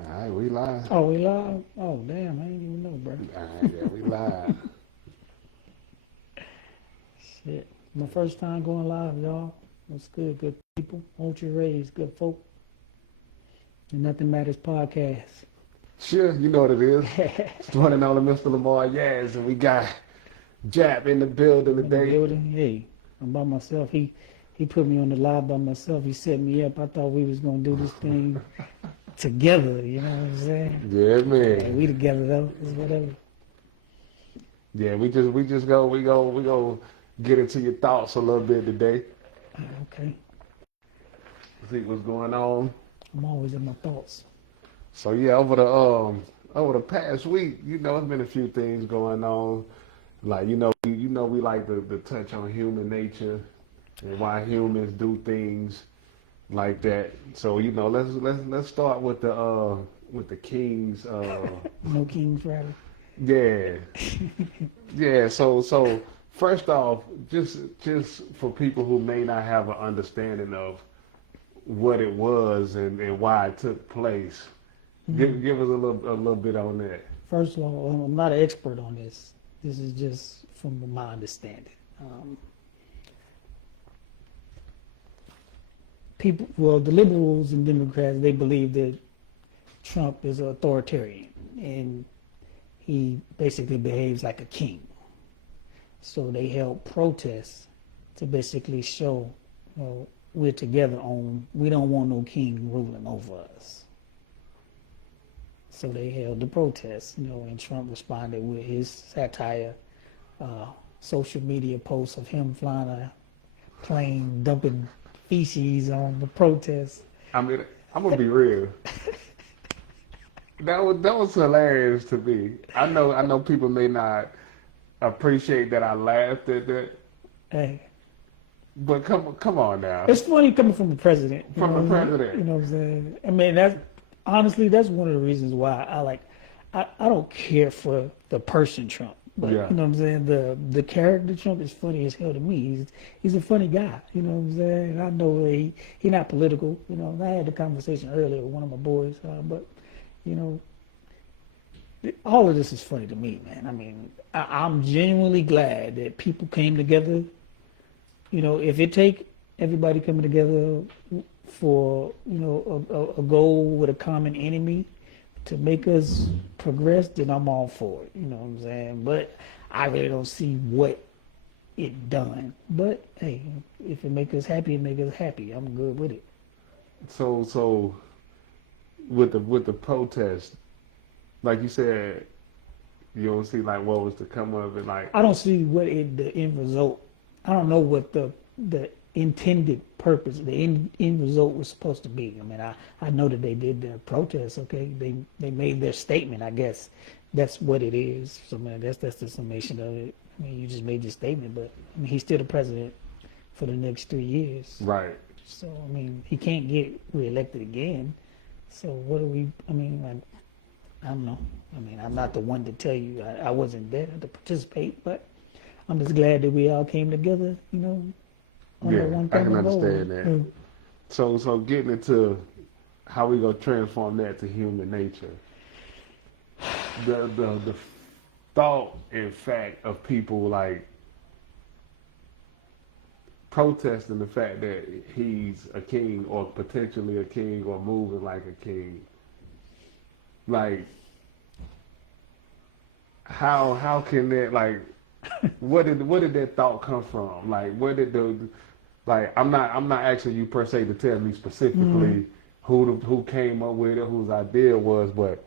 All right, we live. Oh, we live? Oh, damn, I didn't even know, bro. All right, yeah, we live. Shit. My first time going live, y'all. What's good people? Won't you raise good folk? And Nothing Matters podcast. Sure, you know what it is. It's the one and only Mr. Lamar Yaz, and we got Jap in the building In the today. building, hey, I'm by myself. He put me on the live by myself. He set me up. I thought we was gonna do this thing together. You know what I'm saying? Yeah, Hey, man. we together though. It's whatever. Yeah, we go get into your thoughts a little bit today. Okay. See what's going on. I'm always in my thoughts. So yeah, over the past week, there's been a few things going on. Like we like to touch on human nature and why humans do things like that. So let's start with the kings. No King's Rally. Yeah, yeah. So first off, just for people who may not have an understanding of what it was and why it took place, give us a little bit on that. First of all, I'm not an expert on this. This is just from my understanding. The liberals and Democrats, they believe that Trump is an authoritarian and he basically behaves like a king. So they held protests to basically show, we're together on, we don't want no king ruling over us. So they held the protests, and Trump responded with his satire, social media posts of him flying a plane, dumping feces on the protests. I mean, I'm gonna be real. That was hilarious to me. I know people may not appreciate that I laughed at that, Hey, but come on now, it's funny coming from the president. from the You president. know what I'm saying? I mean, that's one of the reasons why I don't care for the person Trump. But Yeah. you know what I'm saying? The character Trump is funny as hell to me. He's a funny guy. You know what I'm saying? I know he not political. I had the conversation earlier with one of my boys, but you know, all of this is funny to me, man. I mean, I'm genuinely glad that people came together. If it take everybody coming together for a goal with a common enemy to make us progress, then I'm all for it. You know what I'm saying? But I really don't see what it done. But hey, if it make us happy, it make us happy. I'm good with it. So with the protest, like you said, you don't see like what was to come of it. Like, I don't see the end result. I don't know what the intended purpose, the end result was supposed to be. I mean, I know that they did their protest. Okay, they made their statement. I guess that's what it is. So man, that's the summation of it. I mean, you just made your statement, but I mean, he's still the president for the next 3 years. right. So I mean, he can't get reelected again. So what do we? I mean, I don't know. I mean, I'm not the one to tell you. I wasn't there to participate, but I'm just glad that we all came together, on Yeah, that one I can common goal. understand that. So getting into how we gonna transform that to human nature. The thought and fact of people like protesting the fact that he's a king or potentially a king or moving like a king. Like how can that like what did that thought come from? Like where did the like I'm not asking you per se to tell me specifically who came up with it, whose idea it was, but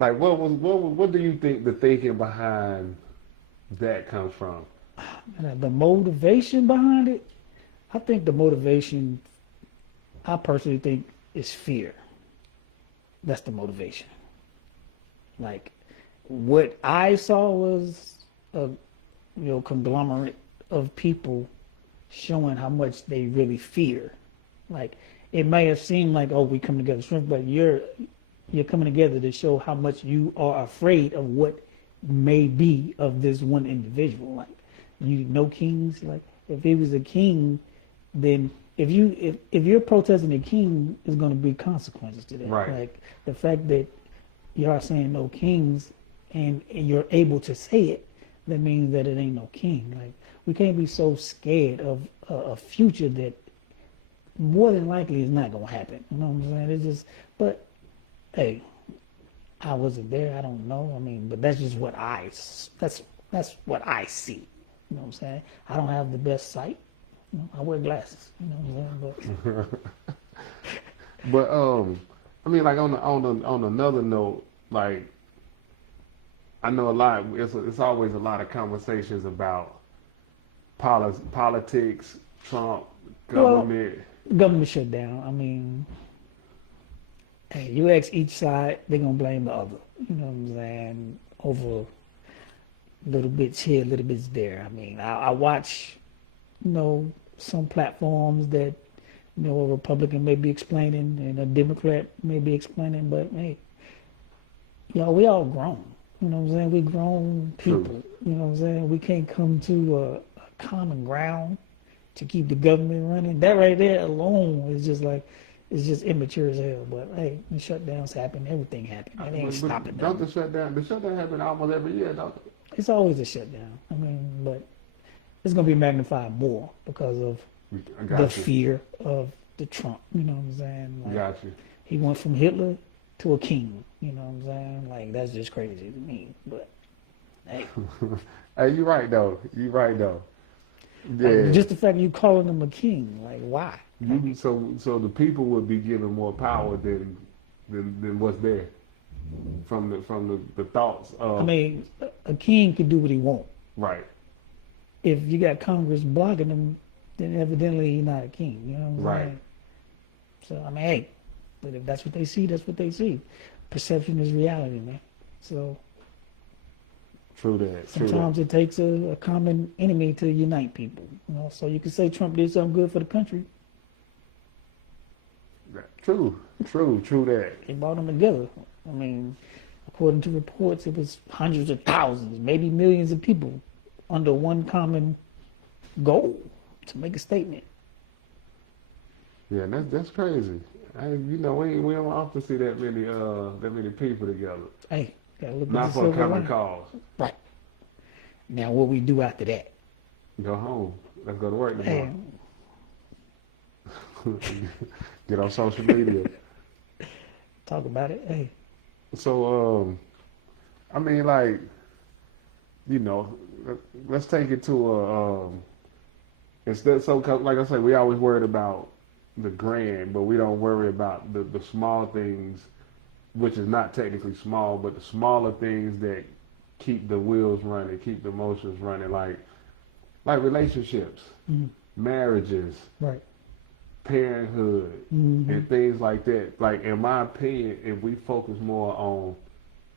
like what do you think the thinking behind that comes from? And the motivation behind it, I think the motivation, I personally think, is fear. That's the motivation. Like, what I saw was a conglomerate of people showing how much they really fear Like it may have seemed like, oh, we come together strength, but you're coming together to show how much you are afraid of what may be of this one individual. Like you know kings, like if he was a king, then if you're protesting a king, there's gonna be consequences to that. Right. Like the fact that you are saying no kings and you're able to say it, that means that it ain't no king. Like we can't be so scared of a future that more than likely is not gonna happen. You know what I'm saying? It's just, but hey, I wasn't there. I don't know. I mean, but that's just what that's what I see. You know what I'm saying? I don't have the best sight. You know, I wear glasses. You know what I'm saying? But But I mean, like on another note, like I know a lot. It's always a lot of conversations about politics, Trump, government. government shutdown. I mean, hey, you ask each side, they're gonna blame the other. You know what I'm saying? Over little bits here, little bits there. I mean, I watch, some platforms that, a Republican may be explaining and a Democrat may be explaining, but hey, we all grown. You know what I'm saying? We grown people. True. You know what I'm saying? We can't come to a common ground to keep the government running. That right there alone is just like, it's just immature as hell. But hey, the shutdowns happen, everything happen. It ain't stopping Don't them. the shutdown happen almost every year, don't it? It's always a shutdown. I mean, but it's gonna be magnified more because of I got the you. fear of the Trump. You know what I'm saying? Like, Got you. he went from Hitler to a king. You know what I'm saying? Like that's just crazy to me. But hey, Hey, you right though. Yeah. just the fact you calling him a king, like why? So the people would be given more power than what's there from the thoughts of I mean, a king can do what he want. right. If you got Congress blocking him, then evidently he's not a king. You know what I'm Right. saying? So I mean, hey, but if that's what they see, that's what they see. Perception is reality, man. So True that. sometimes it takes a common enemy to unite people. So you can say Trump did something good for the country. True that. He brought them together. I mean, according to reports, it was hundreds of thousands, maybe millions of people under one common goal to make a statement. Yeah, that's crazy. We don't often see that many people together. Hey, gotta look Not at the for a silver common lining. cause. Right. Now, what we do after that? Go home. Let's go to work Hey, tomorrow. Get on social media. talk about it. Hey, So, I mean, like, let's take it to instead. So, like I said, we always worried about the grand, but we don't worry about the small things, which is not technically small, but the smaller things that keep the wheels running, keep the motions running, like relationships, marriages, right. parenthood, and things like that. Like, in my opinion, if we focus more on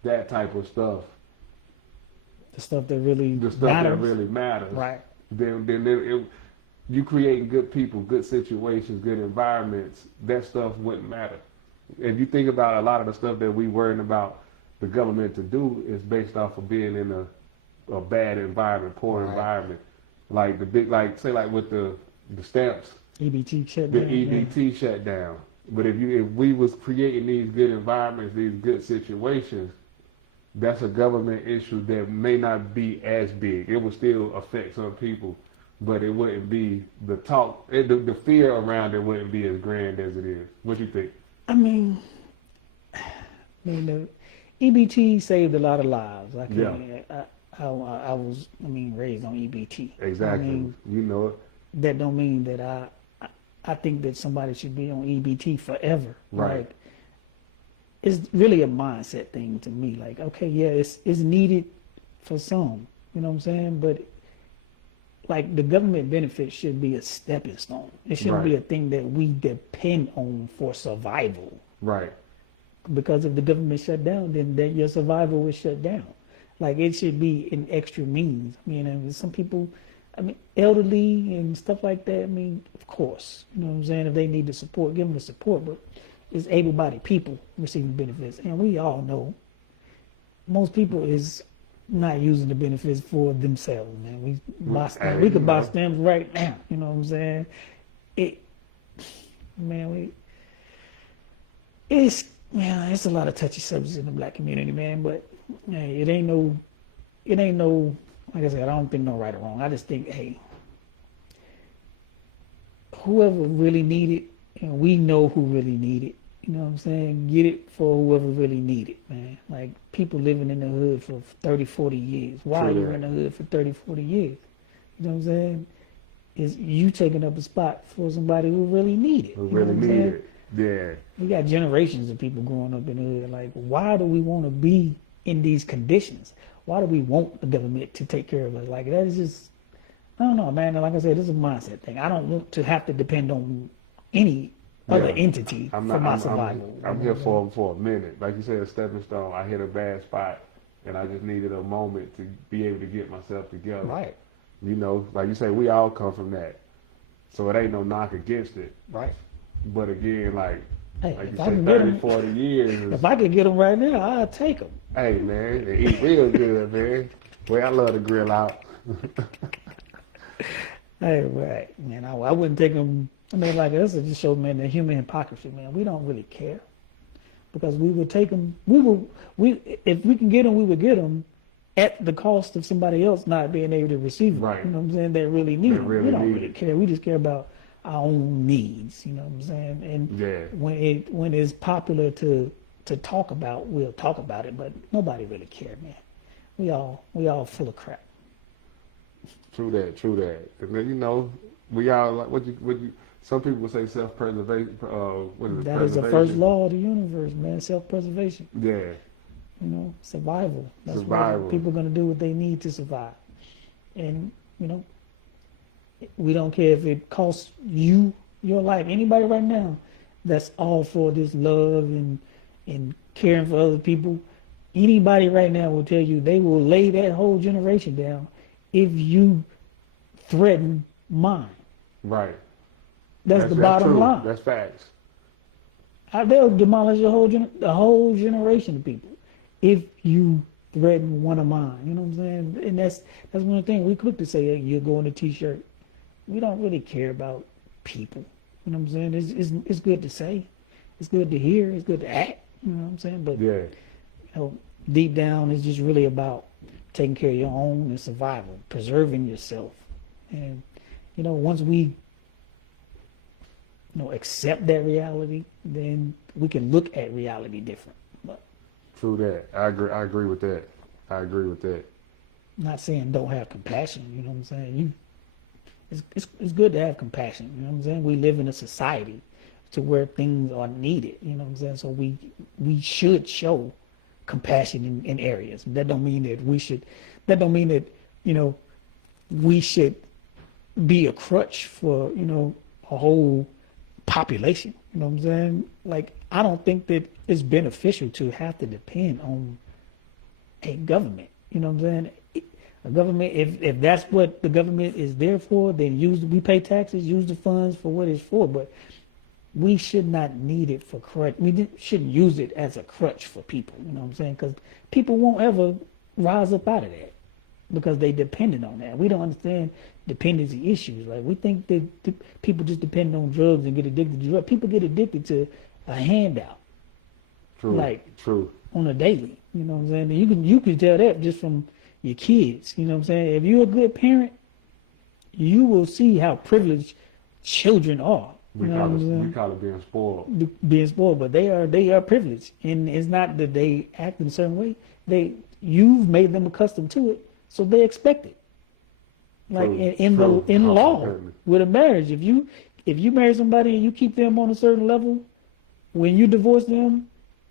that type of stuff, The stuff that really the stuff matters. that really matters, Right. then you creating good people, good situations, good environments, that stuff wouldn't matter. If you think about a lot of the stuff that we worrying about the government to do is based off of being in a bad environment, poor Right. environment. Like the big, like say like with the stamps, EBT shut the down. EBT shut down. But if we was creating these good environments, these good situations, that's a government issue that may not be as big. It would still affect some people, but it wouldn't be the talk. The fear around it wouldn't be as grand as it is. What do you think? I mean, the EBT saved a lot of lives. I was raised on EBT. Exactly. I mean, You know it. that don't mean that I think that somebody should be on EBT forever. Right. Like, it's really a mindset thing to me. Like, okay, yeah, it's needed for some, you know what I'm saying? But like the government benefits should be a stepping stone. It shouldn't be Right. a thing that we depend on for survival. Right. Because if the government shut down, then your survival was shut down. Like it should be an extra means. I mean, and some people, I mean, elderly and stuff like that. I mean, of course, you know what I'm saying. If they need the support, give them the support. But it's able-bodied people receiving benefits, and we all know most people is not using the benefits for themselves. Man, we could buy stamps right now. You know what I'm saying? It's a lot of touchy subjects in the black community, man. But hey, it ain't no. Like I said, I don't think no right or wrong. I just think, hey, whoever really need it, and we know who really need it. You know what I'm saying? Get it for whoever really need it, man. Like people living in the hood for 30, 40 years. Why are you in the hood for 30, 40 years? You know what I'm saying? Is you taking up a spot for somebody who really need it. Who really need it. Yeah. We got generations of people growing up in the hood. Like, why do we want to be in these conditions? Why do we want the government to take care of us? Like, that is just, I don't know, man. Like I said, this is a mindset thing. I don't want to have to depend on any other entity for my survival. I'm here for a minute. Like you said, a stepping stone. I hit a bad spot, and I just needed a moment to be able to get myself together. Right. You know, like you say, we all come from that. So it ain't no knock against it. Right. But again, like you said, 30, 40 years. If I could get them right now, I'd take them. Hey, man, they eat real good, man. Well, I love to grill out. Hey, right, man. I wouldn't take them. I mean, like, this just shows, man, the human hypocrisy, man. We don't really care. Because we would take them, if we can get them, we would get them at the cost of somebody else not being able to receive them. Right. You know what I'm saying? They really need them. We don't really care. We just care about our own needs. You know what I'm saying? And when it's popular to talk about, we'll talk about it, but nobody really care, man. We all full of crap. True that. And then, you know, we all like what you. Some people would say self-preservation. That is the first law of the universe, man. Self-preservation. Yeah. You know, survival. That's what people are going to do what they need to survive. And, you know, we don't care if it costs you your life. Anybody right now that's all for this love and caring for other people, anybody right now will tell you they will lay that whole generation down if you threaten mine. Right. That's the bottom line. That's facts. They'll demolish the whole generation of people if you threaten one of mine. You know what I'm saying? And that's one of the things we quick to say, hey, you're going to T-shirt. We don't really care about people. You know what I'm saying? It's good to say. It's good to hear. It's good to act. You know what I'm saying? But yeah. You know, deep down, it's just really about taking care of your own and survival, preserving yourself. And, you know, once we accept that reality, then we can look at reality different. But true that. I agree with that. I'm not saying don't have compassion. You know what I'm saying? It's good to have compassion. You know what I'm saying? We live in a society to where things are needed. You know what I'm saying? So we should show compassion in areas. That don't mean that we should. That don't mean that we should be a crutch for a whole population. You know what I'm saying? Like, I don't think that it's beneficial to have to depend on a government. You know what I'm saying? A government, if that's what the government is there for, then we pay taxes, use the funds for what it's for. But we should not need it for crutch. We shouldn't use it as a crutch for people. You know what I'm saying? Because people won't ever rise up out of that because they dependent on that. We don't understand dependency issues. Like, we think that people just depend on drugs and get addicted to drugs. People get addicted to a handout. True. On a daily. You know what I'm saying? You can tell that just from your kids. You know what I'm saying? If you're a good parent, you will see how privileged children are. We call it being spoiled. Being spoiled, but they are privileged, and it's not that they act in a certain way. You've made them accustomed to it, so they expect it. Like in law with a marriage, if you marry somebody and you keep them on a certain level, when you divorce them,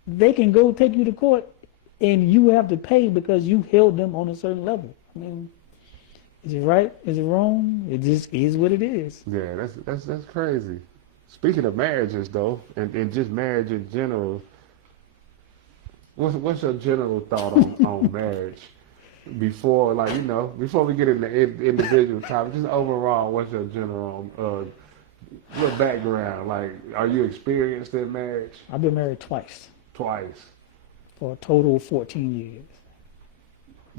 they can go take you to court, and you have to pay because you held them on a certain level. I mean, is it right? Is it wrong? It just is what it is. Yeah, that's crazy. Speaking of marriages, though, and just marriage in general, what's your general thought on marriage? before, like, before we get into individual topics, just overall, what's your general, what background? Like, are you experienced in marriage? I've been married twice Twice. for a total of 14 years.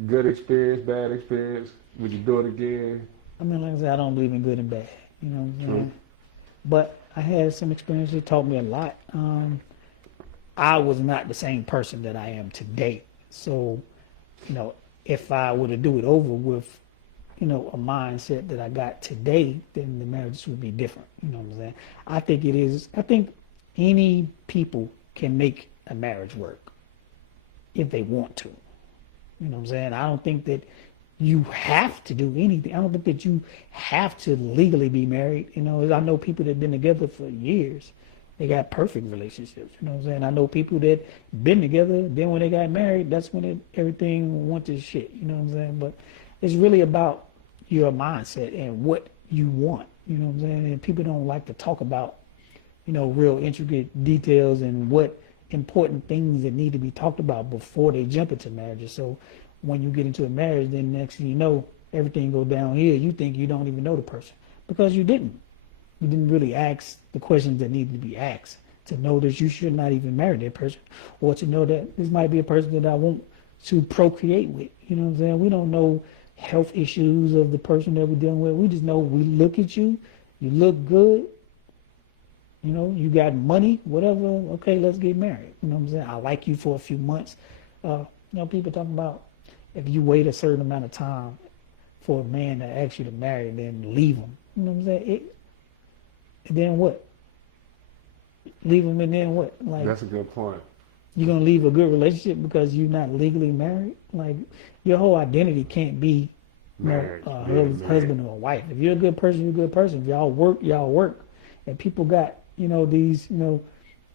Good experience, bad experience? Would you do it again? I mean, like I said, I don't believe in good and bad. You know what I'm True. saying? But I had some experience that taught me a lot. I was not the same person that I am today. So, if I were to do it over with, a mindset that I got today, then the marriage would be different. You know what I'm saying? I think any people can make a marriage work if they want to. You know what I'm saying? I don't think that you have to do anything. I don't think that you have to legally be married. I know people that have been together for years. They got perfect relationships. You know what I'm saying? I know people that been together, then when they got married, that's when everything went to shit. You know what I'm saying? But it's really about your mindset and what you want. You know what I'm saying? And people don't like to talk about, real intricate details and what important things that need to be talked about before they jump into marriages. So when you get into a marriage, then next thing you know, everything goes downhill. You think you don't even know the person because you didn't. You didn't really ask the questions that needed to be asked to know that you should not even marry that person, or to know that this might be a person that I want to procreate with. You know what I'm saying? We don't know health issues of the person that we're dealing with. We just know we look at you, you look good, you got money, whatever. Okay, let's get married. You know what I'm saying? I like you for a few months. People talking about if you wait a certain amount of time for a man to ask you to marry, then leave him. You know what I'm saying? Then what? Leave him and then what? Like, That's a good point. you're gonna leave a good relationship because you're not legally married? Like, your whole identity can't be Married, husband or wife. If you're a good person, you're a good person. If y'all work. And people got these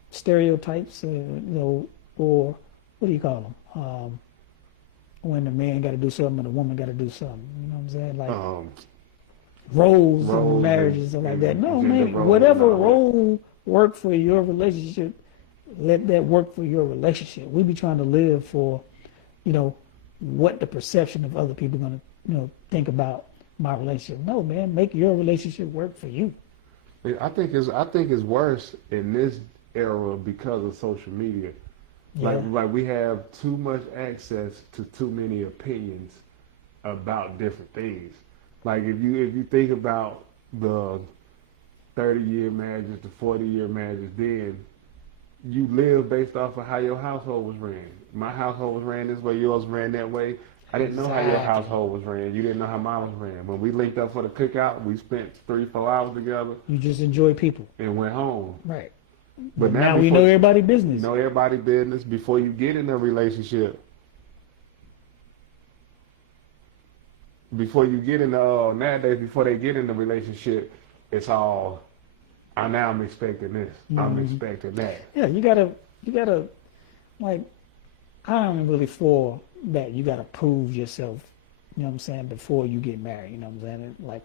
stereotypes, or what do you call them? When the man got to do something and the woman got to do something. You know what I'm saying? Like roles in marriage and stuff like that. No, man, whatever role work for your relationship, let that work for your relationship. We be trying to live for, what the perception of other people gonna, think about my relationship. No, man, make your relationship work for you. I think it's worse in this era because of social media. Yeah. Like we have too much access to too many opinions about different things. Like if you think about the 30-year marriages, the 40-year marriages, then you live based off of how your household was ran. My household was ran this way, yours ran that way. I didn't know how your household was ran. You didn't know how mine was ran. When we linked up for the cookout, we spent 3-4 hours together. You just enjoy people. And went home. Right. But now we know everybody's business. Know everybody's business before you get in a relationship. Before you get in nowadays, before they get in the relationship, it's all, I'm expecting this. Mm-hmm. I'm expecting that. Yeah, you gotta, like, I'm really for that. You gotta prove yourself, you know what I'm saying, before you get married, you know what I'm saying? Like,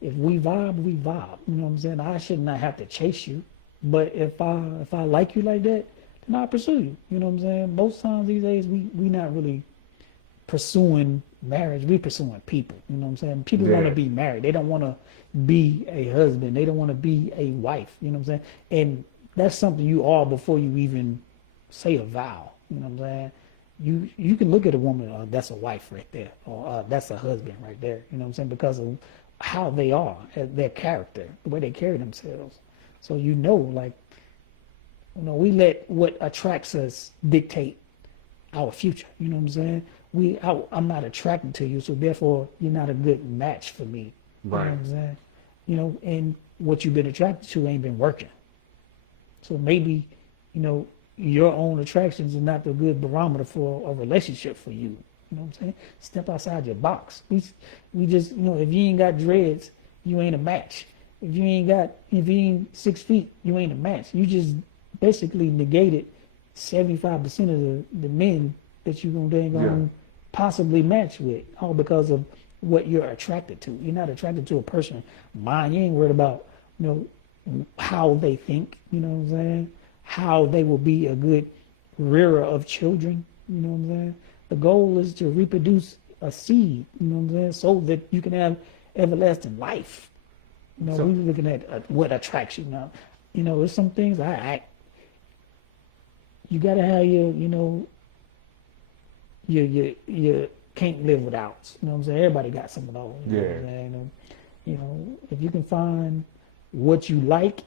if we vibe, we vibe, you know what I'm saying? I should not have to chase you, but if I like you like that, then I'll pursue you, you know what I'm saying? Most times these days, we not really pursuing marriage, we pursuing people, you know what I'm saying? People want to be married. They don't want to be a husband. They don't want to be a wife, you know what I'm saying? And that's something you are before you even say a vow, you know what I'm saying? You can look at a woman, that's a wife right there, or that's a husband right there, you know what I'm saying? Because of how they are, their character, the way they carry themselves. So like, we let what attracts us dictate our future, you know what I'm saying? I'm not attracted to you, so therefore you're not a good match for me. Right. You know what I'm saying? And what you've been attracted to ain't been working. So maybe, your own attractions are not the good barometer for a relationship for you. You know what I'm saying? Step outside your box. We just, if you ain't got dreads, you ain't a match. If you ain't 6 feet, you ain't a match. You just basically negated 75% of the men that you're gonna possibly match with, all because of what you're attracted to. You're not attracted to a person mind. You ain't worried about, how they think, you know what I'm saying? How they will be a good rearer of children, you know what I'm saying? The goal is to reproduce a seed, you know what I'm saying, so that you can have everlasting life. You know, So- we're looking at what attracts you now. You know, there's some things you gotta have your can't live without. You know what I'm saying? Everybody got some of those. You know what I'm saying? You know, if you can find what you like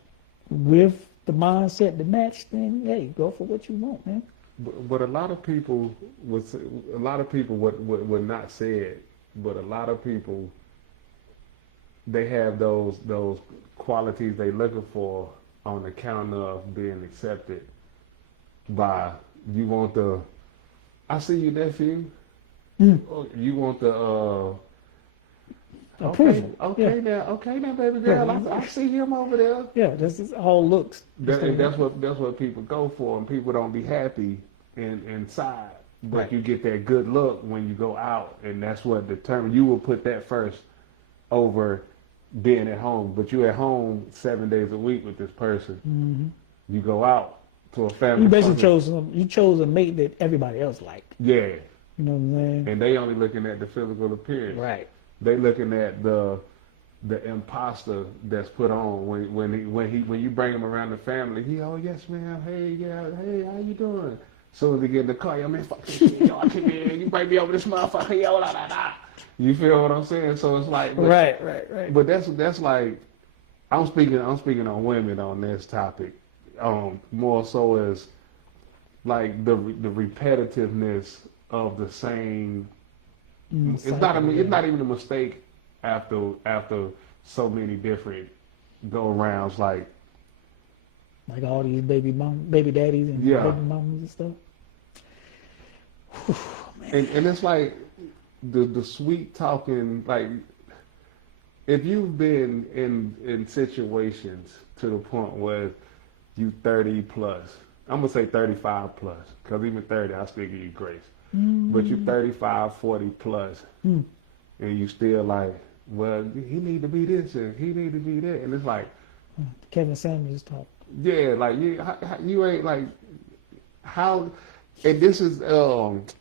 with the mindset to match, then hey, go for what you want, man. But a lot of people would not say it, but a lot of people, they have those qualities they looking for on account of being accepted by, you want the, I see you, nephew. Oh, you want the Approval. okay now, baby girl, I see him over there. Yeah, this is all looks. That's what people go for, and people don't be happy inside. But Right. you get that good look when you go out, and that's what determines. You will put that first over being at home. But you at home 7 days a week with this person. Mm-hmm. You go out to a family. You basically chose a mate that everybody else liked. Yeah, You know what I'm saying? and they only looking at the physical appearance. Right. They looking at the imposter that's put on when you bring him around the family. He, oh yes ma'am, hey, how you doing? Soon as they get in the car, yo man, fuck you, yo, I come in, you bring me over this motherfucker, yo, la la la. You feel what I'm saying? So it's like, Right. But that's like, I'm speaking on women on this topic, more so as like the repetitiveness of the same. It's not even a mistake after so many different go rounds, like all these baby daddies and Yeah. baby mamas and stuff. Whew, man. and it's like the sweet talking, like if you've been in situations to the point where you 30 plus, I'm gonna say 35 plus, because even 30 I still give you grace. But you 35, 40 plus, and you still like, well, he need to be this and he need to be that, and it's like, Kevin Samuels talk. yeah, like you ain't like how, and this is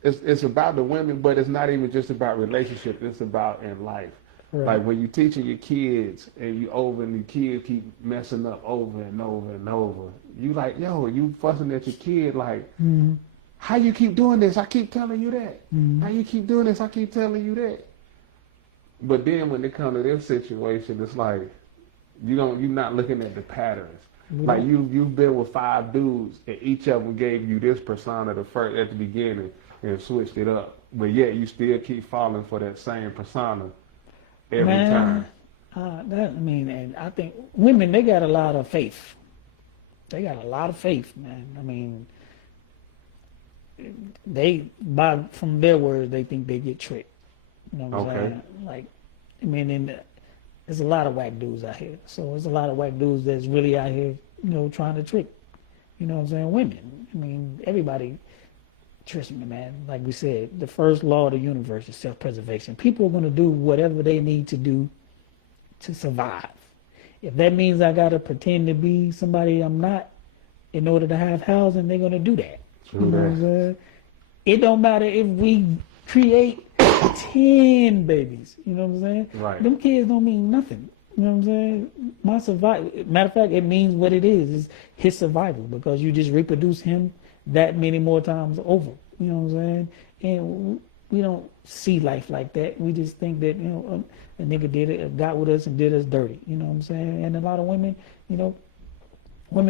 it's about the women, but it's not even just about relationships. It's about in life. Right. Like when you teaching your kids and the kids keep messing up over and over and over. You like, yo, you fussing at your kid like. Mm-hmm. How you keep doing this? I keep telling you that. Mm-hmm. How you keep doing this? I keep telling you that. But then when it comes to this situation, it's like you're not looking at the patterns. Like you've been with 5 dudes, and each of them gave you this persona at the beginning and switched it up. But yet you still keep falling for that same persona every time. And I think women, they got a lot of faith. They got a lot of faith, man. I mean, from their words, they think they get tricked. You know what I'm saying? Like, I mean, and there's a lot of whack dudes out here. So there's a lot of whack dudes that's really out here, trying to trick, you know what I'm saying, women. I mean, everybody, trust me, man. Like we said, the first law of the universe is self-preservation. People are going to do whatever they need to do to survive. If that means I got to pretend to be somebody I'm not in order to have housing, they're going to do that. You know what I'm saying? It don't matter if we create 10 babies. You know what I'm saying? Right. Them kids don't mean nothing. You know what I'm saying? My survival. Matter of fact, it means what it is his survival, because you just reproduce him that many more times over. You know what I'm saying? And we don't see life like that. We just think that, a nigga got with us and did us dirty. You know what I'm saying? And a lot of women, women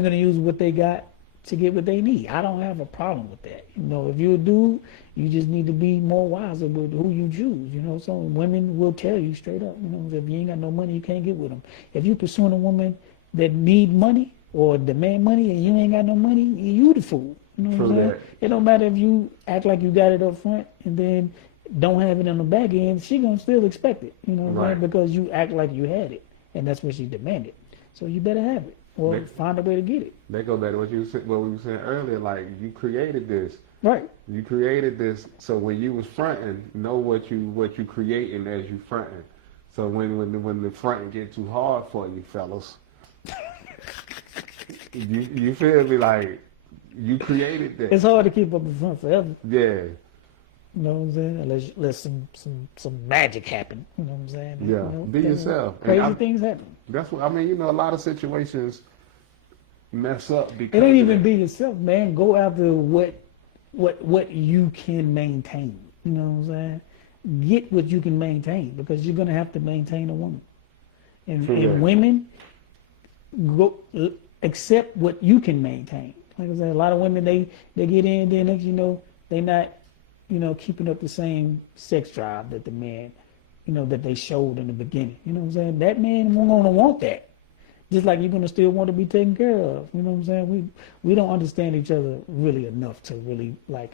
gonna use what they got to get what they need. I don't have a problem with that. If you're a dude, you just need to be more wiser with who you choose. So women will tell you straight up, if you ain't got no money, you can't get with them. If you pursuing a woman that need money or demand money and you ain't got no money, you the fool. You know what I'm saying? It don't matter if you act like you got it up front and then don't have it on the back end, she gonna still expect it. You know what I'm saying? Because you act like you had it, and that's what she demanded. So you better have it. Or find a way to get it. That goes back to what we were saying earlier. Like, you created this. Right. You created this, so when you was fronting, know what you creating as you fronting. So when the fronting get too hard for you, fellas, you feel me? Like, you created this. It's hard to keep up in front forever. Yeah. You know what I'm saying? Let some magic happen. You know what I'm saying? Yeah, You know, be yourself. And Crazy things happen. that's what I mean. You know, a lot of situations mess up because It ain't of even that. be yourself, man. Go after what you can maintain. You know what I'm saying? Get what you can maintain because you're gonna have to maintain a woman. And True that. women go accept what you can maintain. Like I said, a lot of women they get in, then next you know they not keeping up the same sex drive that the man that they showed in the beginning. You know what I'm saying? That man won't gonna want that. Just like you're gonna still want to be taken care of. You know what I'm saying? We don't understand each other really enough to really like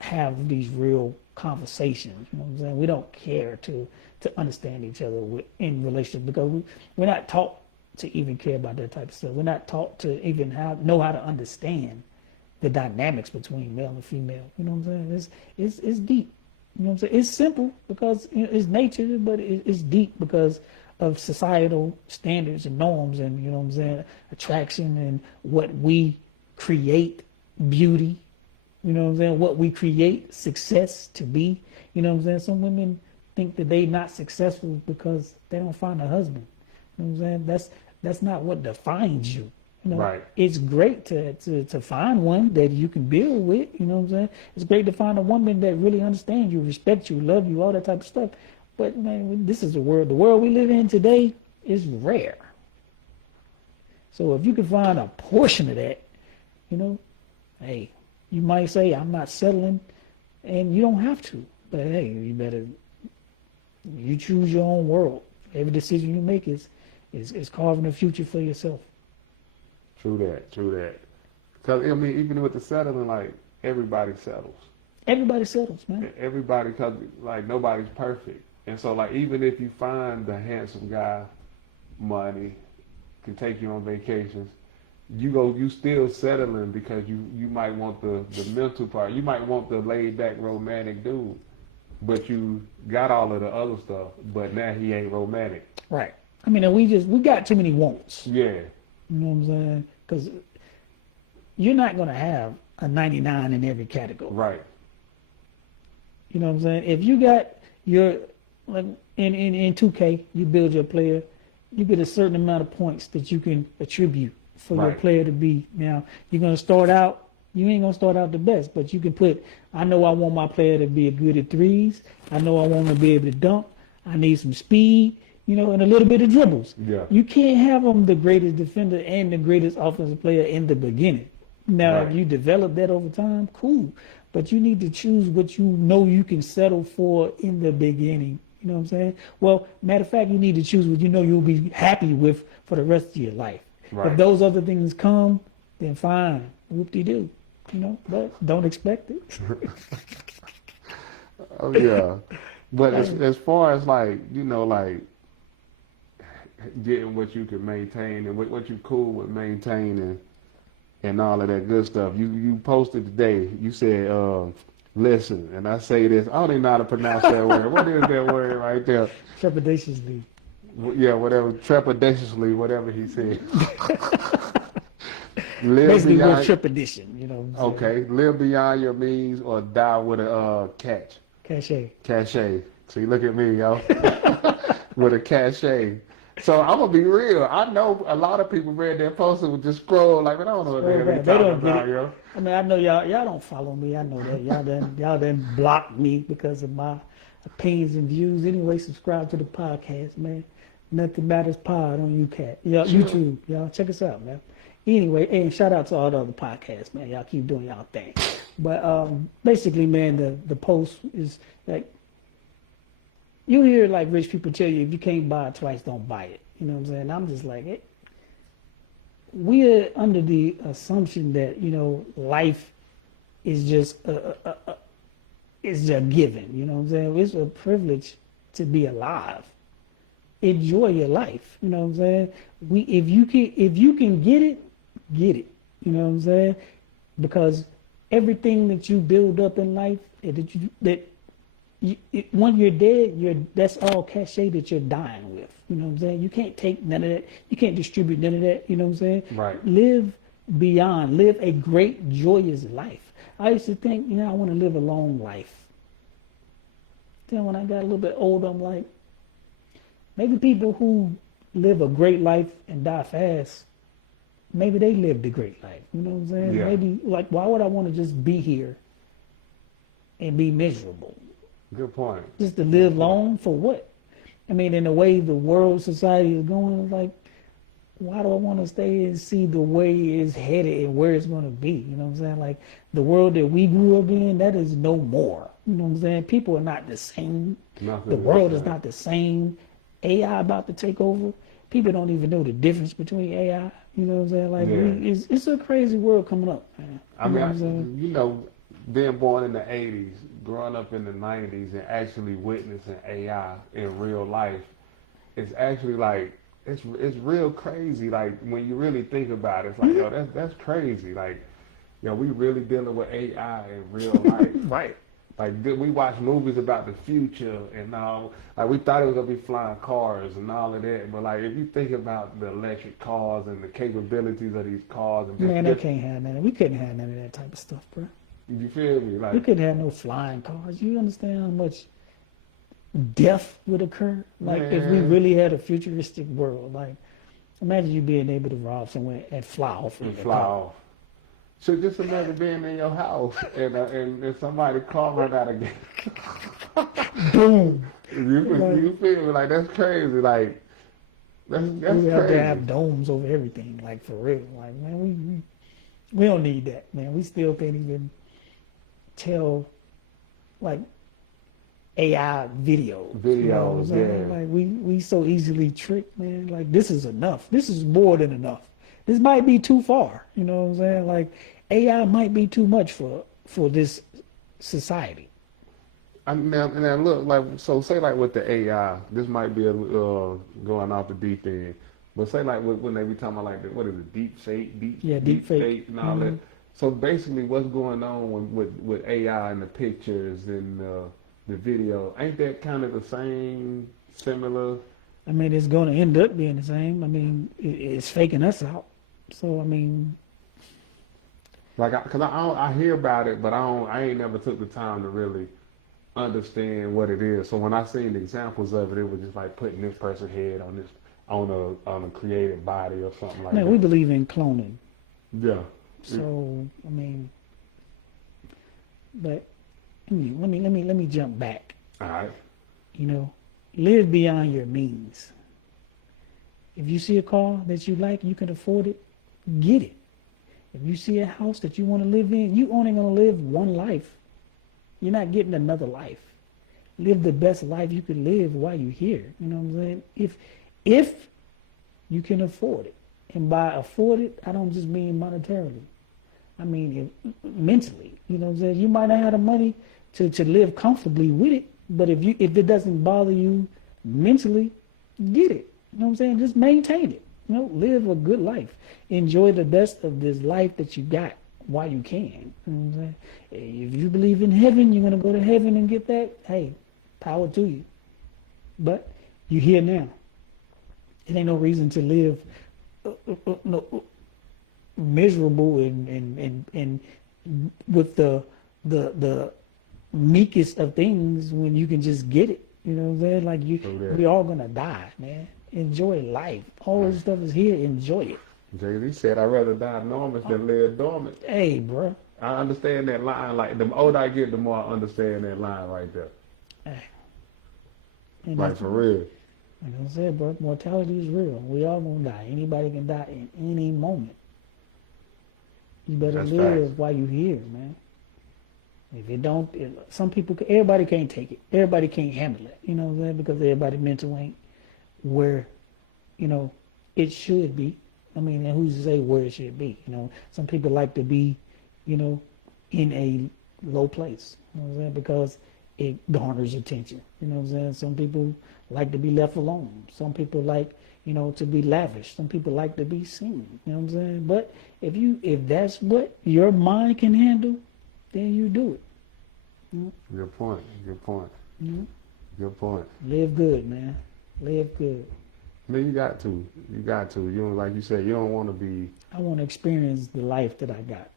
have these real conversations. You know what I'm saying? We don't care to understand each other in relationship because we're not taught to even care about that type of stuff. We're not taught to even know how to understand the dynamics between male and female. You know what I'm saying? It's deep. You know what I'm saying? It's simple because it's nature, but it's deep because of societal standards and norms and, you know what I'm saying, attraction and what we create beauty, you know what I'm saying, what we create success to be. You know what I'm saying? Some women think that they not successful because they don't find a husband. You know what I'm saying? That's not what defines you. You know, Right. it's great to find one that you can build with, you know what I'm saying? It's great to find a woman that really understands you, respects you, love you, all that type of stuff. But man, this is the world we live in today is rare. So if you can find a portion of that, hey, you might say, I'm not settling, and you don't have to. But hey, you choose your own world. Every decision you make is carving a future for yourself. True that. Because I mean, even with the settling, like everybody settles. Everybody settles, man. Everybody, because like nobody's perfect, and so like even if you find the handsome guy, money, can take you on vacations, you still settling because you might want the mental part. You might want the laid back romantic dude, but you got all of the other stuff. But now he ain't romantic. Right. I mean, we got too many wants. Yeah. You know what I'm saying? Because you're not gonna have a 99 in every category. Right. You know what I'm saying? If you got your like in 2K, you build your player, you get a certain amount of points that you can attribute for your player to be. Now, you're gonna start out, you ain't gonna start out the best, but you can put, I know I want my player to be good at threes. I know I want to be able to dunk. I need some speed, and a little bit of dribbles. Yeah. You can't have them the greatest defender and the greatest offensive player in the beginning. Now, if you develop that over time, cool. But you need to choose what you know you can settle for in the beginning. You know what I'm saying? Well, matter of fact, you need to choose what you know you'll be happy with for the rest of your life. Right. If those other things come, then fine. Whoop-de-doo. But don't expect it. Oh yeah. But as far as like, like getting what you can maintain and what you cool with maintaining and all of that good stuff. You posted today, you said, listen, and I say this, I don't even know how to pronounce that word. What is that word right there? Trepidatiously. Yeah, whatever, trepidatiously, whatever he said. Live Basically beyond, with trepidation, Okay, live beyond your means or die with a catch. Cachet. See, look at me, yo. With a cachet. So I'm gonna be real. I know a lot of people read that post and would just scroll like, I don't know what the hell they talking about, yo. I mean, I know y'all don't follow me. I know that y'all done blocked me because of my opinions and views. Anyway, subscribe to the podcast, man. Nothing Matters Pod on YouTube. Y'all check us out, man. Anyway, and shout out to all the other podcasts, man. Y'all keep doing y'all thing. But basically, man, the post is like, you hear like rich people tell you, if you can't buy it twice, don't buy it. You know what I'm saying? I'm just like, we're under the assumption that, life is just it's a given. You know what I'm saying? It's a privilege to be alive. Enjoy your life. You know what I'm saying? If you can get it, get it. You know what I'm saying? Because everything that you build up in life, when you're dead, that's all cachet that you're dying with. You know what I'm saying? You can't take none of that. You can't distribute none of that. You know what I'm saying? Right. Live a great, joyous life. I used to think, I want to live a long life. Then when I got a little bit older, I'm like, maybe people who live a great life and die fast, maybe they lived a great life. You know what I'm saying? Yeah. Maybe, like, why would I want to just be here and be miserable? Good point. Just to live long for what? I mean, in the way the world society is going, it's like, why do I want to stay and see the way it's headed and where it's going to be? You know what I'm saying? Like, the world that we grew up in, that is no more. You know what I'm saying? People are not the same. Nothing The world the is same. not the same. AI about to take over. People don't even know the difference between AI. You know what I'm saying? Like, Yeah. it's a crazy world coming up, man. I You know mean, what I'm saying? you know, being born in the 80s, growing up in the 90s, and actually witnessing AI in real life, it's actually like, it's real crazy. Like, when you really think about it, it's like, yo, that's crazy. Like, yo, we really dealing with AI in real life. Right. Like, we watch movies about the future and all. Like, we thought it was gonna be flying cars and all of that, but like, if you think about the electric cars and the capabilities of these cars and Man, they can't have none. We couldn't have none of that type of stuff, bro. you feel me? We Like, couldn't have no flying cars. You understand how much death would occur? Like, if we man, really had a futuristic world, like, imagine you being able to rob somewhere and fly off in and your fly car. off. So just imagine being in your house and somebody car run out of gas. Boom. You feel me? Like, that's crazy. Like, that's We have to crazy. have domes over everything, like, for real. Like, man, we don't need that, man. We still can't even tell, like, AI videos. You know what I'm Videos, saying? yeah. Like, we so easily tricked, man. Like, this is enough. This is more than enough. This might be too far. You know what I'm saying? Like, AI might be too much for this society. Now look, like, so say like with the AI, this might be going off the deep end, but say like when they be talking about like what is it, Yeah, deep deep fake. fake and all that. So basically, what's going on with AI and the pictures and the video? Ain't that kind of the same, similar? I mean, it's going to end up being the same. I mean, it's faking us out. So, I mean, Like, cause I hear about it, but I ain't never took the time to really understand what it is. So when I seen examples of it, it was just like putting this person's head on a created body or something like man, we that. believe in cloning. Yeah. So, I mean, but let me jump back. All right. You know, live beyond your means. If you see a car that you like, you can afford it, get it. If you see a house that you want to live in, you only going to live one life. You're not getting another life. Live the best life you can live while you're here. You know what I'm saying? If you can afford it, and by afford it, I don't just mean monetarily. I mean mentally. You know what I'm saying? You might not have the money to live comfortably with it, but if it doesn't bother you mentally, get it. You know what I'm saying? Just maintain it. You know, live a good life. Enjoy the best of this life that you got while you can. You know what I'm saying? If you believe in heaven, you're gonna go to heaven and get that. Hey, power to you. But you're here now. It ain't no reason to live no, miserable and with the meekest of things when you can just get it. You know what I'm saying? Like we all gonna die, man. Enjoy life. All this stuff is here. Enjoy it. Jay-Z said, "I'd rather die enormous than live dormant." Hey, bro. I understand that line. Like, the older I get, the more I understand that line right there. Hey. And Like, for real. like I said, bro, mortality is real. We all gonna die. Anybody can die in any moment. You better That's live facts. while you're here, man. If it don't, some people, everybody can't take it. Everybody can't handle it. You know what I'm saying? Because everybody mental ain't where, you know, it should be. I mean, and who's to say where it should be? You know, some people like to be, you know, in a low place. You know what I'm saying? Because it garners attention. You know what I'm saying? Some people like to be left alone. Some people like, you know, to be lavish. Some people like to be seen. You know what I'm saying? But if that's what your mind can handle, then you do it. You know? Good point. Good point. You know? Good point. Live good, man. Live good. Man, you got to. You got to. You don't, like you said, you don't want to be. I want to experience the life that I got.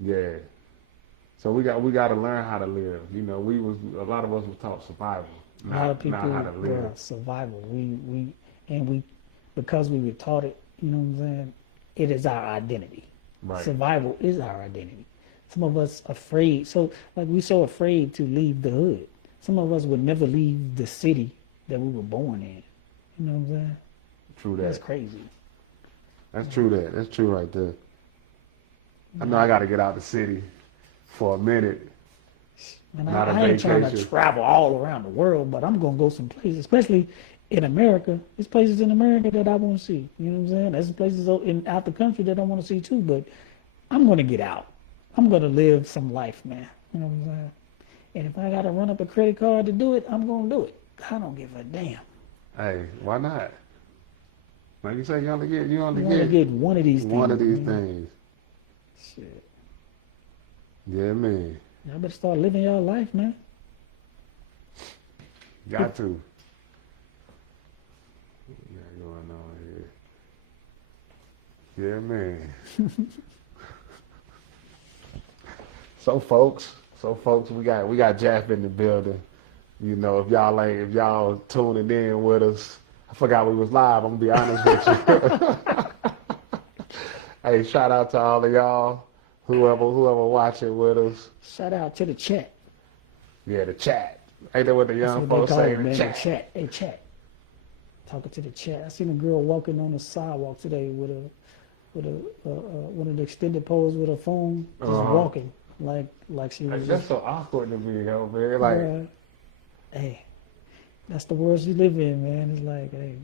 Yeah. So we got to learn how to live. You know, a lot of us was taught survival, A lot of not people how to live. were survival. We because we were taught it, you know what I'm saying? It is our identity. Right. Survival is our identity. Some of us afraid, so like we so afraid to leave the hood. Some of us would never leave the city that we were born in. You know what I'm saying? True that. That's crazy. That's true. That's true right there. I know I got to get out the city for a minute. And Not a I ain't trying to vacation. travel all around the world, but I'm gonna go some places, especially in America. There's places in America that I want to see. You know what I'm saying? There's places out the country that I want to see too. But I'm gonna get out. I'm gonna live some life, man. You know what I'm saying? And if I gotta run up a credit card to do it, I'm gonna do it. I don't give a damn. Hey, why not? Like you say, you only get You only get one of these things. one of these man. things. Shit. Yeah, man. Y'all better start living your life, man. Got to. What's going on here? Yeah, man. So folks, we got Jap in the building. You know, if y'all tuning in with us, I forgot we was live. I'm gonna be honest with you. Hey, shout out to all of y'all, whoever watching with us. Shout out to the chat. Yeah, the chat. Ain't that what the That's young what folks they call say? it, The man. chat. The chat. Hey, chat. Talking to the chat. I seen a girl walking on the sidewalk today with an extended pose with her phone, just walking like she was. That's so awkward to me, yo, man. Like, hey, that's the world you live in, man. It's like, hey,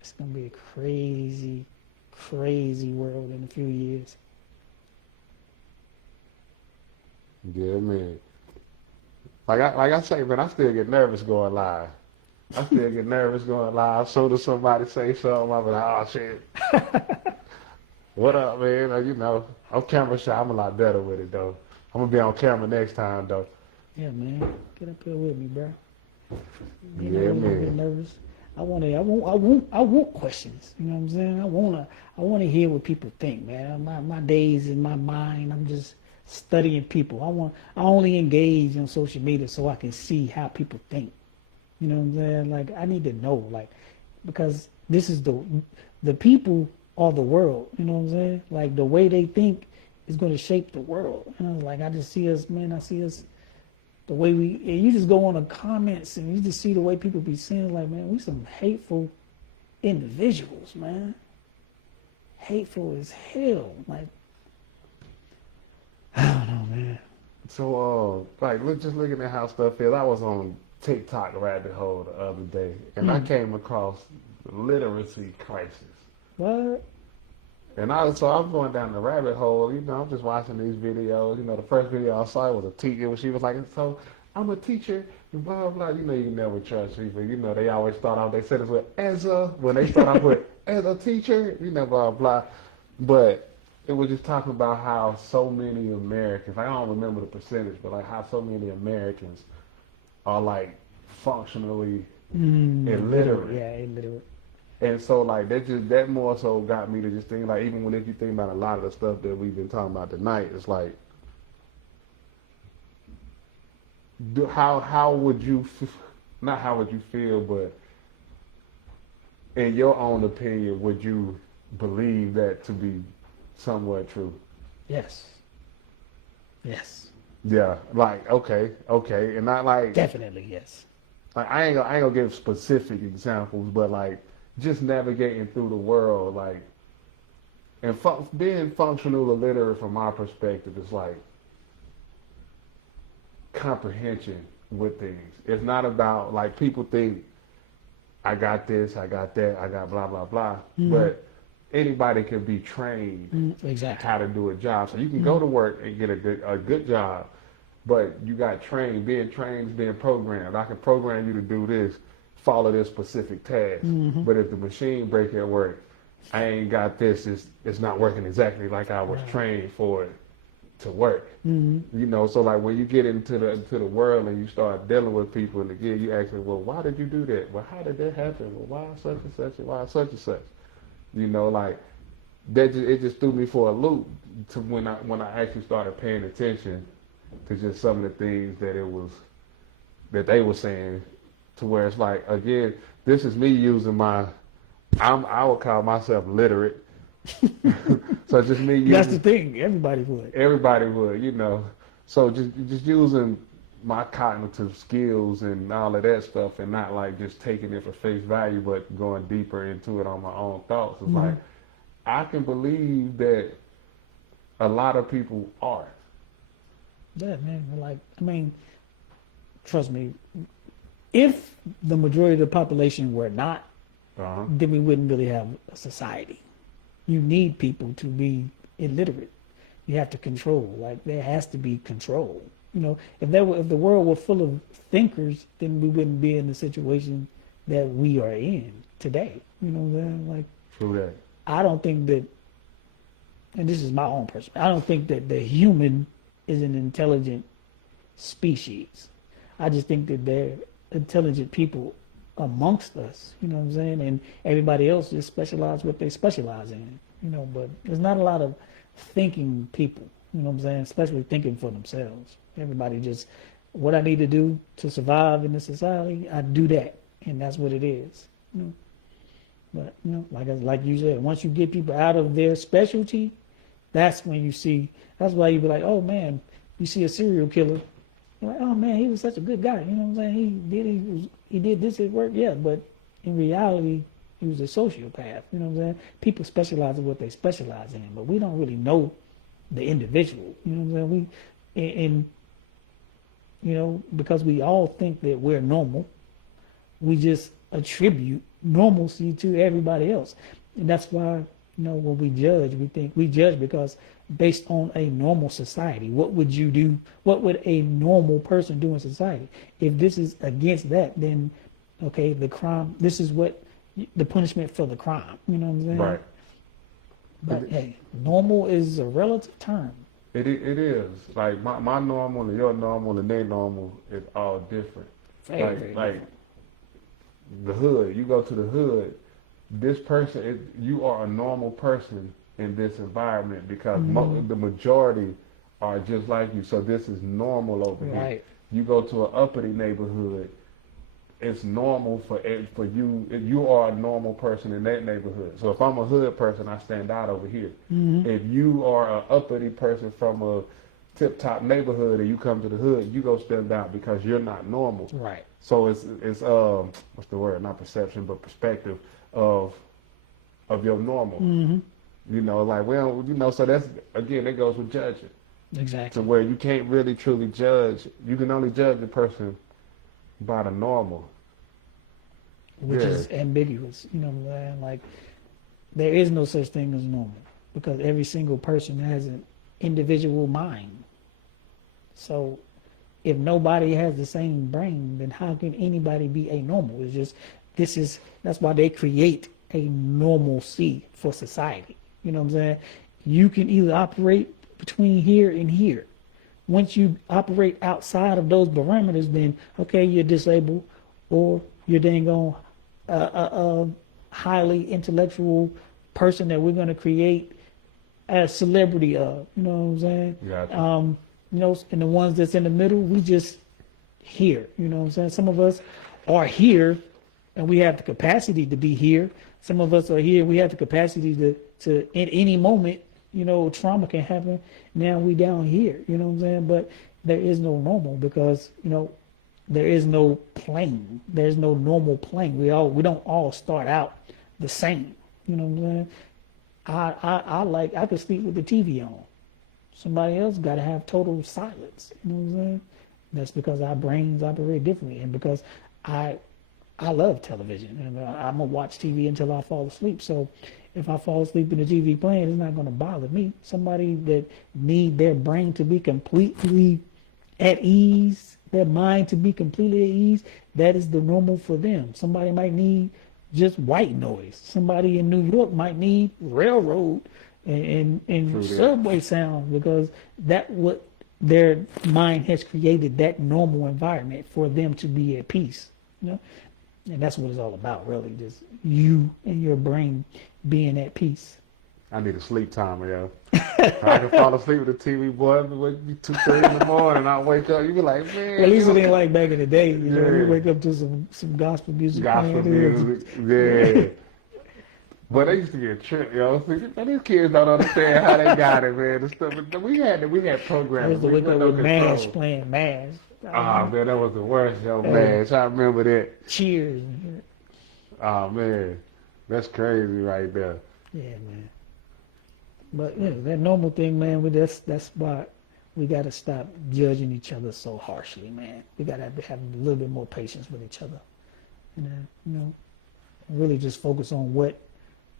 it's gonna be a crazy, crazy world in a few years. yeah, man. Like I say, man, I still get nervous going live. As soon as somebody say something, I'm like, oh shit. What up, man? Like, you know, I'm camera shy. I'm a lot better with it though. I'm gonna be on camera next time though. Yeah, man. Get up here with me, bro. You Yeah, know, man. get nervous. I want questions. You know what I'm saying? I wanna hear what people think, man. My days in my mind, I'm just studying people. I only engage on social media so I can see how people think. You know what I'm saying? Like I need to know, like, because this is the people are the world. You know what I'm saying? Like the way they think is going to shape the world. You know, like I just see us, man. I see us the way and you just go on the comments and you just see the way people be saying, like, man, we some hateful individuals, man. Hateful as hell. Like, I don't know, man. So, like, just looking at how stuff is. I was on TikTok rabbit hole the other day, and I came across literacy crisis. What? And I'm going down the rabbit hole. You know, I'm just watching these videos. You know, the first video I saw was a teacher. She was like, "So I'm a teacher," and blah blah. You know, you never trust people. You know, they always start off. They said it with when they start off with as a teacher. You know, blah blah. But it was just talking about how so many Americans. I don't remember the percentage, but like how so many Americans are like functionally illiterate. Yeah, illiterate. And so like that more so got me to just think like even if you think about a lot of the stuff that we've been talking about tonight, it's like how would you not how would you feel, but in your own opinion, would you believe that to be somewhat true? Yes. Yes. Yeah, like okay, and not like Definitely yes. like I ain't gonna give specific examples, but like just navigating through the world, like and being functional illiterate from my perspective is like comprehension with things. It's not about like people think I got this, I got that, I got blah blah blah, but anybody can be trained Exactly. how to do a job. So you can go to work and get a good job, but you got being trained is being programmed. I can program you to do this, follow this specific task. But if the machine break at work, I ain't got this, it's not working exactly like I was trained for it to work. You know, so like when you get into the world and you start dealing with people and again you ask them, well, why did you do that? Well, how did that happen? Well, why such and such and why such and such? You know, like it just threw me for a loop to when I actually started paying attention to just some of the things that they were saying, to where it's like, again, this is me using I would call myself literate. So just me using, That's the thing. everybody would, you know. So just using my cognitive skills and all of that stuff, and not like just taking it for face value, but going deeper into it on my own thoughts. It's like, I can believe that a lot of people are. Yeah, man. Like, I mean, trust me, if the majority of the population were not, then we wouldn't really have a society. You need people to be illiterate. You have to control. Like, there has to be control. You know, if the world were full of thinkers, then we wouldn't be in the situation that we are in today. You know what I'm saying? Like, True that. I don't think that, and this is my own perspective, I don't think that the human is an intelligent species. I just think that they're intelligent people amongst us, you know what I'm saying? And everybody else just specialize what they specialize in, you know, but there's not a lot of thinking people, you know what I'm saying? Especially thinking for themselves. Everybody just, what I need to do to survive in this society, I do that. And that's what it is, you know? But, you know, like you said, once you get people out of their specialty, that's when you see, that's why you be like, oh man, you see a serial killer, you're like, oh man, he was such a good guy, you know what I'm saying? He did this at work, yeah, but in reality, he was a sociopath, you know what I'm saying? People specialize in what they specialize in, but we don't really know the individual, you know what I'm saying? And you know, because we all think that we're normal, we just attribute normalcy to everybody else. And that's why, you know, when we judge, we judge because based on a normal society, what would you do? What would a normal person do in society? If this is against that, then okay, the crime, this is what the punishment for the crime, you know what I'm saying? Right. But hey, normal is a relative term. It is. Like my normal and your normal and their normal is all different. Like the hood, you go to the hood, this person, you are a normal person in this environment because the majority are just like you. So this is normal over here. You go to an uppity neighborhood, it's normal for you. You are a normal person in that neighborhood. So if I'm a hood person, I stand out over here. If you are an uppity person from a tip-top neighborhood and you come to the hood, you go stand out because you're not normal. Right. So it's what's the word? Not perception, but perspective of your normal. You know, like, well, you know, so that's, again, that goes with judging. Exactly. To where you can't really truly judge. You can only judge the person by the normal. Which is ambiguous, you know what I'm saying? Like, there is no such thing as normal because every single person has an individual mind. So if nobody has the same brain, then how can anybody be a normal? It's just, that's why they create a normalcy for society. You know what I'm saying? You can either operate between here and here. Once you operate outside of those parameters, then okay, you're disabled, or you're dang on a highly intellectual person that we're going to create a celebrity of. You know what I'm saying? Gotcha. You know, and the ones that's in the middle, we just here. You know what I'm saying? Some of us are here, and we have the capacity to be here. Some of us are here, we have the capacity to at any moment, you know, trauma can happen. Now we down here, you know what I'm saying? But there is no normal because, you know, there is no plane. There's no normal plane. We don't all start out the same. You know what I'm saying? I could sleep with the TV on. Somebody else got to have total silence. You know what I'm saying? That's because our brains operate differently, and because I love television, and I'm gonna watch TV until I fall asleep. So if I fall asleep in the TV playing, it's not gonna bother me. Somebody that need their brain to be completely at ease, their mind to be completely at ease, that is the normal for them. Somebody might need just white noise. Somebody in New York might need railroad and subway sound, because that what their mind has created, that normal environment for them to be at peace. You know? And that's what it's all about, really, just you and your brain being at peace. I need a sleep timer, yo. I can fall asleep with the TV, boy. It wake me 2:30 in the morning. I wake up, you be like, man. Well, at least you it ain't know, like back in the day. You know, you yeah, wake up to some gospel music gospel playing. music, yeah. But they used to get tripped, yo. See, man, these kids don't understand how they got it, man. The stuff we had I used programming. to We wake up wasn't no with MASH control. playing MASH. Oh man, that was the worst, yo, Hey, man. I remember that. Cheers. Oh man, that's crazy right there. Yeah, man. But you know, that normal thing, man. That's why we got to stop judging each other so harshly, man. We got to have a little bit more patience with each other, and you know, really just focus on what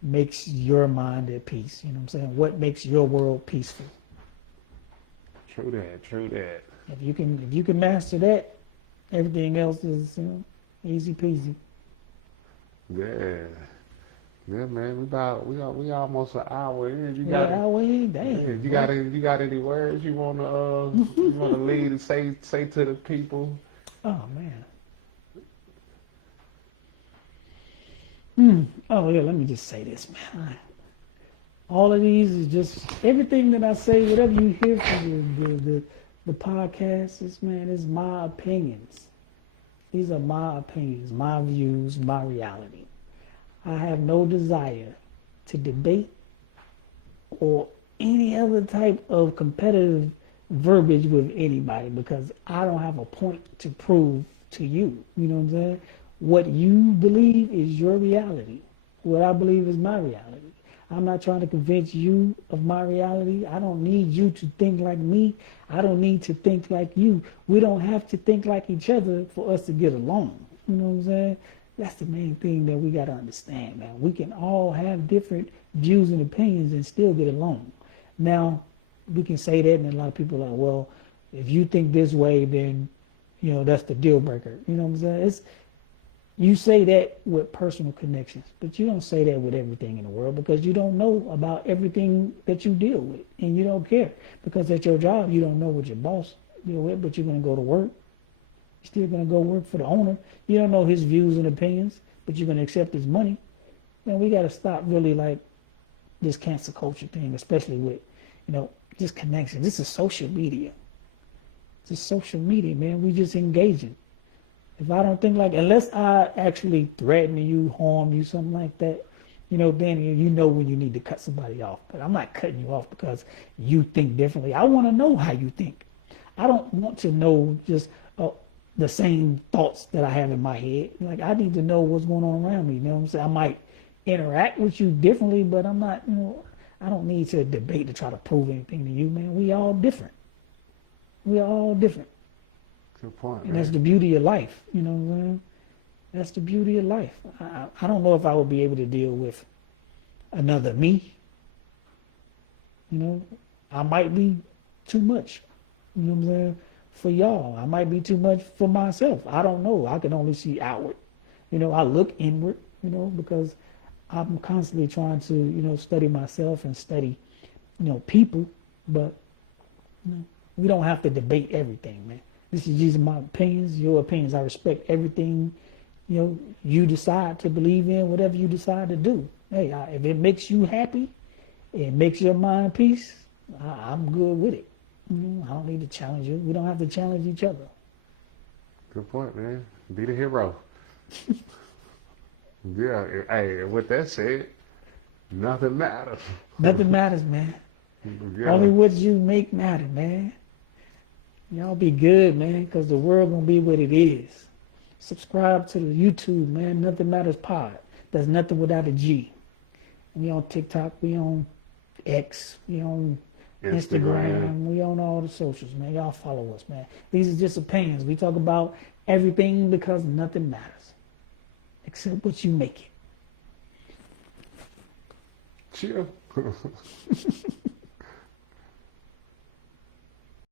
makes your mind at peace. You know what I'm saying? What makes your world peaceful? True that. True that. If you can master that, everything else is easy peasy. Yeah. Yeah, man. We almost an hour in. Yeah, I wait, damn. You got any words you wanna lead and say to the people? Oh man. Oh yeah, let me just say this, man. All of these is just everything that I say. Whatever you hear from the podcast, is my opinions. These are my opinions, my views, my reality. I have no desire to debate or any other type of competitive verbiage with anybody because I don't have a point to prove to you. You know what I'm saying? What you believe is your reality. What I believe is my reality. I'm not trying to convince you of my reality. I don't need you to think like me. I don't need to think like you. We don't have to think like each other for us to get along. You know what I'm saying? That's the main thing that we got to understand, man. We can all have different views and opinions and still get along. Now, we can say that, and a lot of people are like, well, if you think this way, then, that's the deal breaker. You know what I'm saying? You say that with personal connections, but you don't say that with everything in the world because you don't know about everything that you deal with, and you don't care. Because at your job, you don't know what your boss deal with, but you're going to go to work. You're still going to go work for the owner. You don't know his views and opinions, but you're going to accept his money. Man, we got to stop really like this cancel culture thing, especially with, just connection. This is social media. This is social media, man. We just engaging. If I don't think unless I actually threaten you, harm you, something like that, then you know when you need to cut somebody off. But I'm not cutting you off because you think differently. I want to know how you think. I don't want to know just the same thoughts that I have in my head. I need to know what's going on around me. You know what I'm saying? I might interact with you differently, but I'm not, I don't need to debate to try to prove anything to you, man. We all different. We all different. Good point, And man. that's the beauty of life. You know what I'm saying? That's the beauty of life. I don't know if I would be able to deal with another me. I might be too much. You know what I'm saying? For y'all, I might be too much for myself. I don't know. I can only see outward. I look inward, because I'm constantly trying to, study myself and study, people. But we don't have to debate everything, man. This is just my opinions, your opinions. I respect everything, you decide to believe in, whatever you decide to do. Hey, if it makes you happy, it makes your mind peace, I'm good with it. I don't need to challenge you. We don't have to challenge each other. Good point, man. Be the hero. Yeah. Hey, with that said, nothing matters. Nothing matters, man. Yeah. Only what you make matter, man. Y'all be good, man, because the world gonna be what it is. Subscribe to the YouTube, man. Nothing Matters Pod. There's nothing without a G. We on TikTok. We on X. We on Instagram. We on all the socials, man. Y'all follow us, man. These are just opinions. We talk about everything because nothing matters except what you make it. Chill.